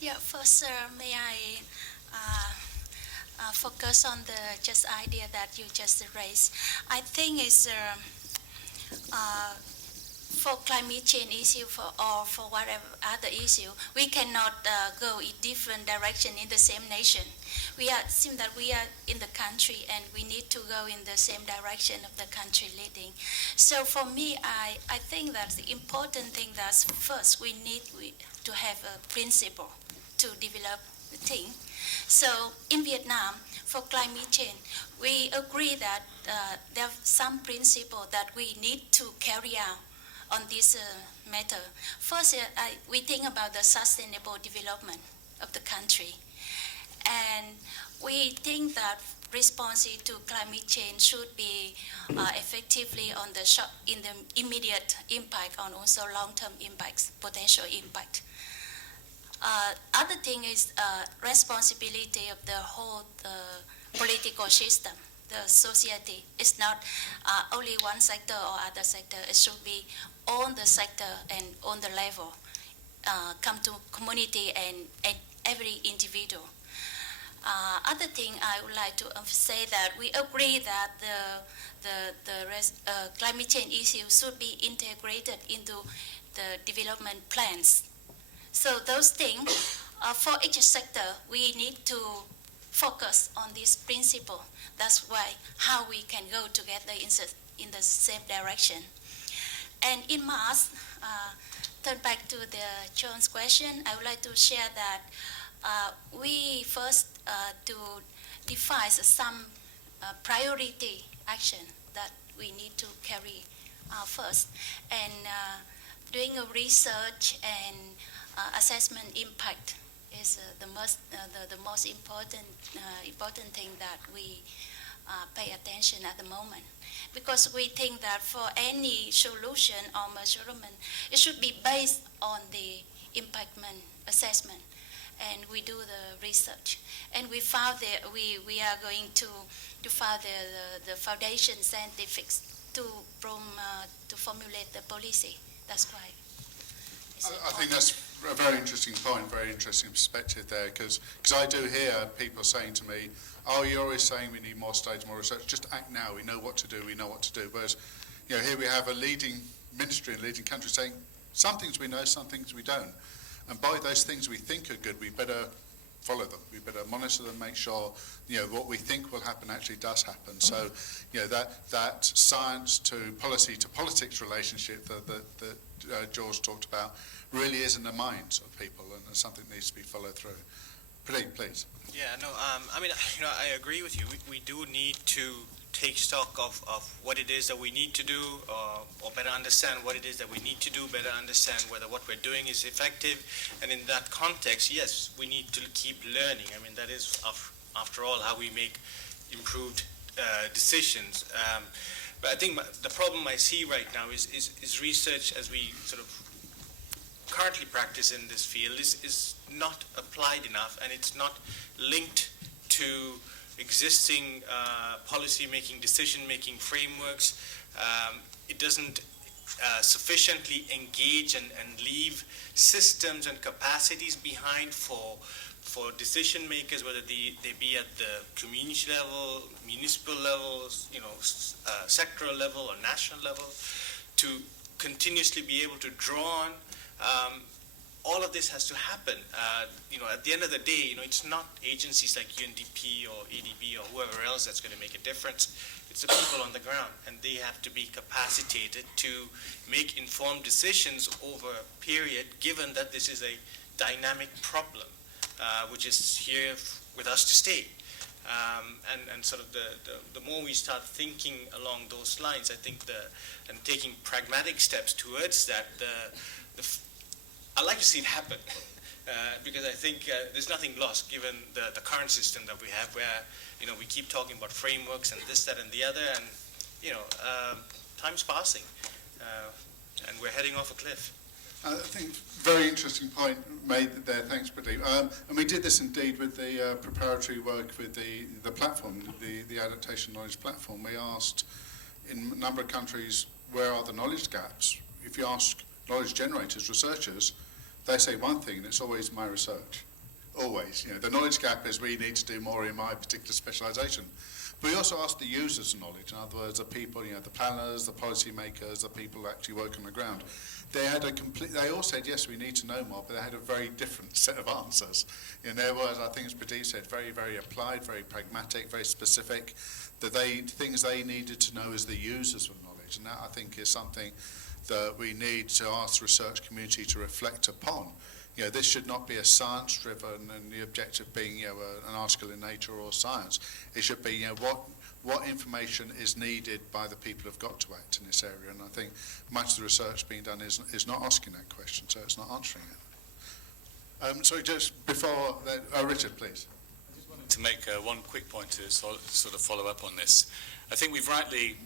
Yeah, first, may I focus on the just idea that you just raised. I think it's uh, for climate change issue or for whatever other issue, we cannot go in different direction in the same nation. We are seem that we are in the country and we need to go in the same direction of the country leading. So for me, I think that the important thing that first we need to have a principle to develop the thing. So in Vietnam, for climate change, we agree that there are some principles that we need to carry out on this matter. First, we think about the sustainable development of the country. And we think that response to climate change should be effectively on the short, in the immediate impact and also long-term impacts, potential impact. Other thing is responsibility of the whole political system, the society. It's not only one sector or other sector. It should be on the sector and on the level, come to community and every individual. Other thing I would like to say that we agree that the climate change issue should be integrated into the development plans. So those things, for each sector, we need to focus on this principle. That's why how we can go together in the same direction. And in Mars, turn back to the John's question, I would like to share that we first to define some priority action that we need to carry first. And doing a research and assessment impact is the most important thing that we pay attention at the moment, because we think that for any solution or measurement, it should be based on the impact assessment, and we do the research, and we found that we are going to find the foundation scientifics to formulate the policy. That's why. I think that's a very interesting point, very interesting perspective there, because I do hear people saying to me, oh, you're always saying we need more studies, more research, just act now, we know what to do, we know what to do. Whereas, here we have a leading ministry and leading country saying, some things we know, some things we don't. And by those things we think are good, we better follow them. We better monitor them, make sure what we think will happen actually does happen. So that science to policy to politics relationship that George talked about really is in the minds of people, and something that needs to be followed through. Please. Yeah, no, I agree with you. We do need to take stock of what it is that we need to do, or better understand what it is that we need to do, better understand whether what we're doing is effective. And in that context, yes, we need to keep learning. I mean, that is, after all, how we make improved decisions. But I think the problem I see right now is research as we sort of currently practice in this field is not applied enough, and it's not linked to existing policy-making, decision-making frameworks. It doesn't sufficiently engage and leave systems and capacities behind for decision makers, whether they be at the community level, municipal levels, sectoral level or national level, to continuously be able to draw on. All of this has to happen. At the end of the day, it's not agencies like UNDP or ADB or whoever else that's going to make a difference. It's the people on the ground, and they have to be capacitated to make informed decisions over a period, given that this is a dynamic problem, which is here with us to stay. And sort of the more we start thinking along those lines, I think and taking pragmatic steps towards that, I'd like to see it happen, because I think there's nothing lost given the current system that we have, where we keep talking about frameworks and this, that, and the other, and time's passing, and we're heading off a cliff. I think very interesting point made there. Thanks, Pradeep. And we did this indeed with the preparatory work with the platform, the Adaptation Knowledge Platform. We asked in a number of countries, where are the knowledge gaps? If you ask knowledge generators, researchers, they say one thing, and it's always my research. always. The knowledge gap is we need to do more in my particular specialisation. But we also ask the users' knowledge. In other words, the people, the planners, the policy makers, the people who actually work on the ground. They all said, yes, we need to know more, but they had a very different set of answers. There was, I think as Pradeep said, very, very applied, very pragmatic, very specific, things they needed to know as the users of knowledge. And that, I think, is something that we need to ask the research community to reflect upon. This should not be a science-driven and the objective being, an article in Nature or Science. It should be, what information is needed by the people who've got to act in this area. And I think much of the research being done is not asking that question, so it's not answering it. So just before, Richard, please. I just wanted to make one quick point to sort of follow up on this. I think we've rightly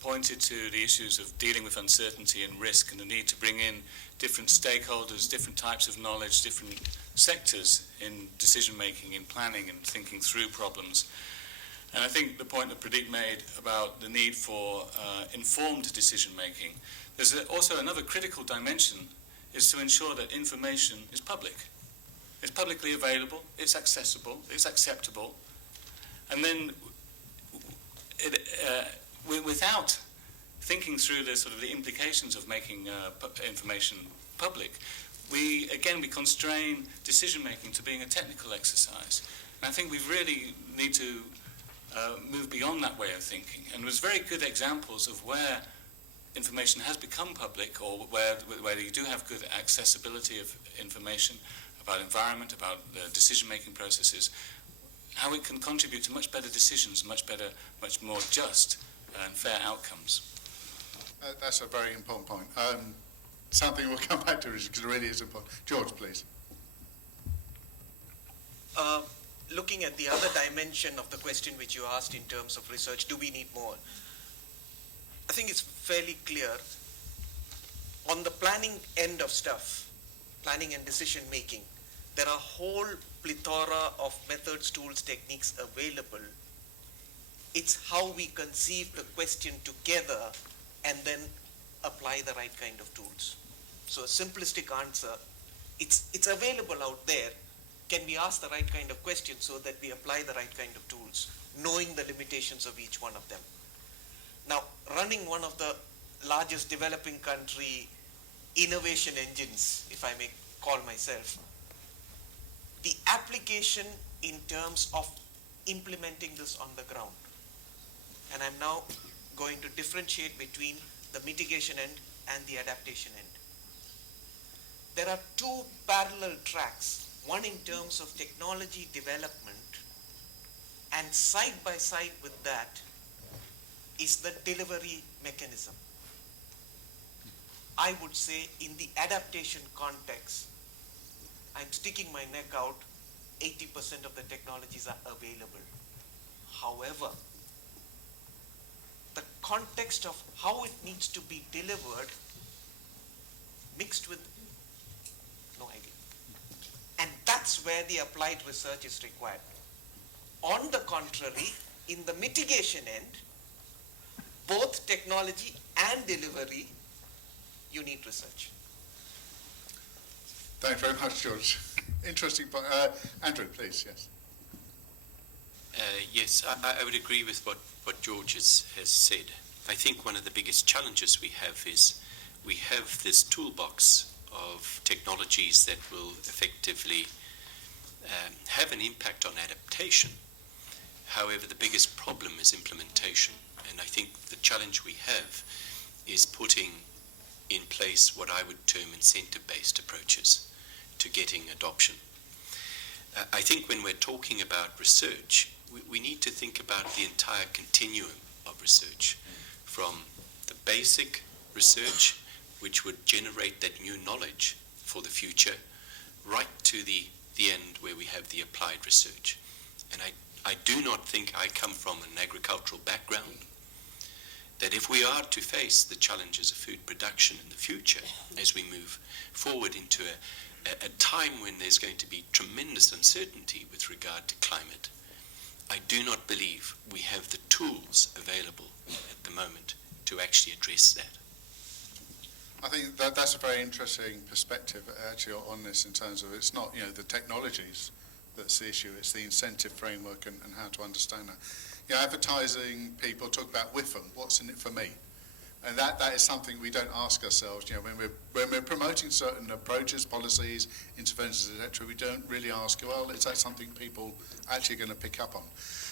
pointed to the issues of dealing with uncertainty and risk and the need to bring in different stakeholders, different types of knowledge, different sectors in decision making, in planning and thinking through problems. And I think the point that Pradeep made about the need for informed decision making, there's also another critical dimension, is to ensure that information is public. It's publicly available, it's accessible, it's acceptable, and then without thinking through the sort of the implications of making information public, we constrain decision making to being a technical exercise. And I think we really need to move beyond that way of thinking. And there's very good examples of where information has become public, or where you do have good accessibility of information about environment, about the decision making processes, how it can contribute to much better decisions, much more just and fair outcomes. That's a very important point. Something we'll come back to because it really is important. George, please. Looking at the other dimension of the question which you asked in terms of research, do we need more? I think it's fairly clear. On the planning end of stuff, planning and decision making, there are a whole plethora of methods, tools, techniques available. It's how we conceive the question together and then apply the right kind of tools. So a simplistic answer, it's available out there. Can we ask the right kind of question so that we apply the right kind of tools, knowing the limitations of each one of them? Now, running one of the largest developing country innovation engines, if I may call myself, the application in terms of implementing this on the ground. And I'm now going to differentiate between the mitigation end and the adaptation end. There are two parallel tracks, one in terms of technology development, and side by side with that is the delivery mechanism. I would say in the adaptation context, I'm sticking my neck out, 80% of the technologies are available. However, the context of how it needs to be delivered mixed with no idea. And that's where the applied research is required. On the contrary, in the mitigation end, both technology and delivery, you need research. Thanks very much, George. Interesting point. Andrew, please, yes. Yes, I would agree with what George has said. I think one of the biggest challenges we have is we have this toolbox of technologies that will effectively have an impact on adaptation. However, the biggest problem is implementation. And I think the challenge we have is putting in place what I would term incentive-based approaches to getting adoption. I think when we're talking about research, we need to think about the entire continuum of research, from the basic research, which would generate that new knowledge for the future, right to the end where we have the applied research. And I do not think, I come from an agricultural background, that if we are to face the challenges of food production in the future as we move forward into a time when there's going to be tremendous uncertainty with regard to climate, I do not believe we have the tools available at the moment to actually address that. I think that's a very interesting perspective actually on this, in terms of it's not the technologies that's the issue. It's the incentive framework and how to understand that. Advertising people talk about WIFM, what's in it for me? And that is something we don't ask ourselves. When we're promoting certain approaches, policies, interventions, etc., we don't really ask, well, is that something people actually going to pick up on?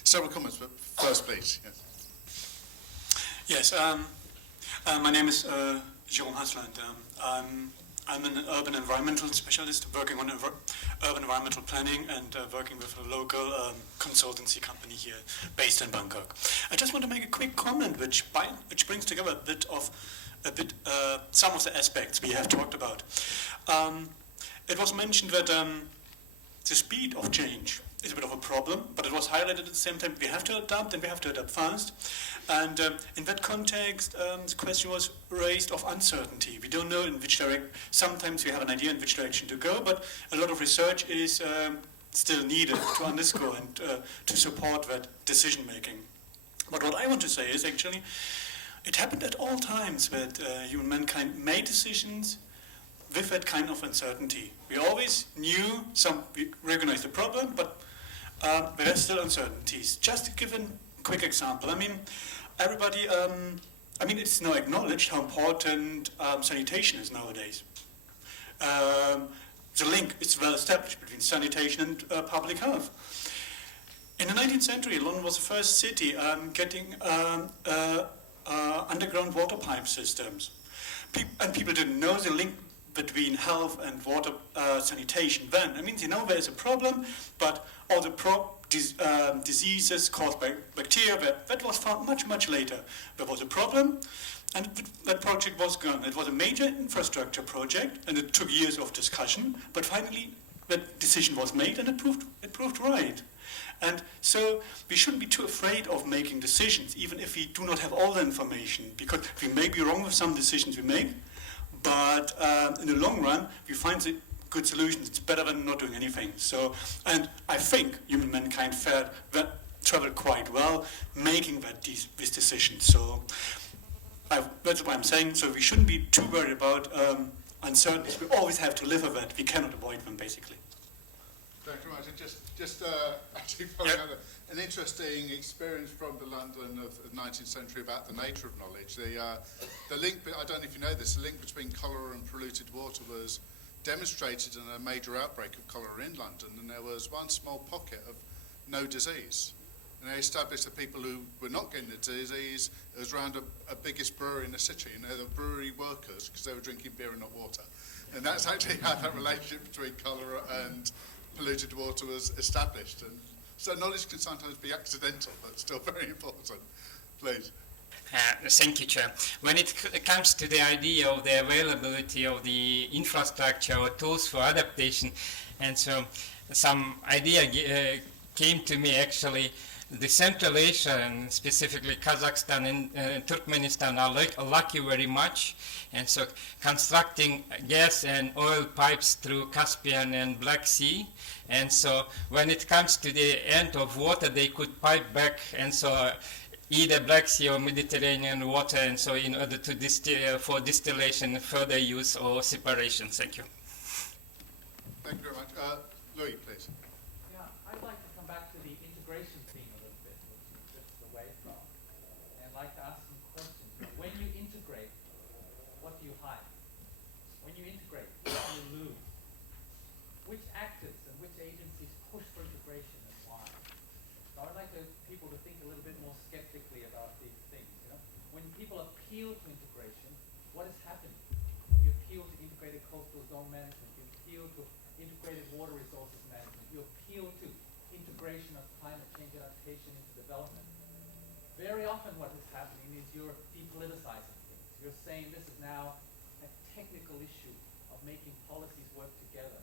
Several comments, but first, please. Yes, my name is Jerome Hasland. I'm an urban environmental specialist working on urban environmental planning and working with a local consultancy company here based in Bangkok. I just want to make a quick comment which brings together some of the aspects we have talked about. It was mentioned that the speed of change is a bit of a problem, but it was highlighted at the same time we have to adapt and we have to adapt fast. And in that context, the question was raised of uncertainty. We don't know in which direction. Sometimes we have an idea in which direction to go, but a lot of research is still needed to underscore and to support that decision making. But what I want to say is actually, it happened at all times that humankind made decisions with that kind of uncertainty. We always knew we recognized the problem, but there are still uncertainties. Just to give a quick example, everybody, it's now acknowledged how important sanitation is nowadays. The link is well established between sanitation and public health. In the 19th century, London was the first city getting underground water pipe systems. And people didn't know the link between health and water sanitation then. There's a problem, but all the diseases caused by bacteria, that was found much, much later. There was a problem, and that project was gone. It was a major infrastructure project, and it took years of discussion, but finally that decision was made, and it proved right. And so we shouldn't be too afraid of making decisions, even if we do not have all the information, because we may be wrong with some decisions we make, but in the long run, we find the good solutions. It's better than not doing anything. So, and I think mankind traveled quite well making these decisions. So that's what I'm saying. So we shouldn't be too worried about uncertainties. We always have to live with it. We cannot avoid them, basically. Thank you very much. Just actually following up an interesting experience from the London of the 19th century about the nature of knowledge. The link, I don't know if you know this, the link between cholera and polluted water was demonstrated in a major outbreak of cholera in London, and there was one small pocket of no disease. And they established that people who were not getting the disease, it was around a biggest brewery in the city, and they were brewery workers because they were drinking beer and not water. And that's actually how that relationship between cholera and polluted water was established. And so knowledge can sometimes be accidental, but still very important. Please. Thank you, Chair. When it comes to the idea of the availability of the infrastructure or tools for adaptation, and so some idea came to me actually. The Central Asia, and specifically Kazakhstan and Turkmenistan, are lucky very much, and so constructing gas and oil pipes through Caspian and Black Sea, and so when it comes to the end of water, they could pipe back, and so either Black Sea or Mediterranean water, and so in order to for distillation, further use or separation. Thank you. Thank you very much. Louis, please. Yeah, I'd like to come back to the integration theme a little bit, which you drifted away from. And I'd like to ask some questions. When you integrate, what do you hide? When you integrate, what do you lose? Which actors and which agencies push for integration and why? So I'd like people to think a little bit more skeptically about these things. When people appeal to integration, what is happening? When you appeal to integrated coastal zone management, you appeal to integrated water resources management, you appeal to integration of climate change adaptation into development. Very often what is happening is you're depoliticizing things. You're saying this is now a technical issue of making policies work together.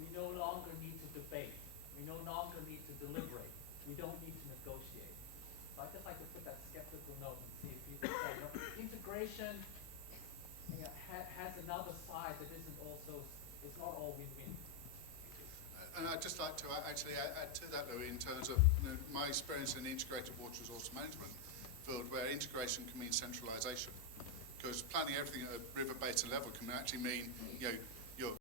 We no longer need to debate. We no longer need to deliberate. We don't need to negotiate. So I'd just like to put that skeptical note and see if you can say, integration has another side that isn't also, it's not all win-win. And I'd just like to actually add to that, Louis, in terms of my experience in the integrated water resource management field, where integration can mean centralisation. Because planning everything at a river basin level can actually mean,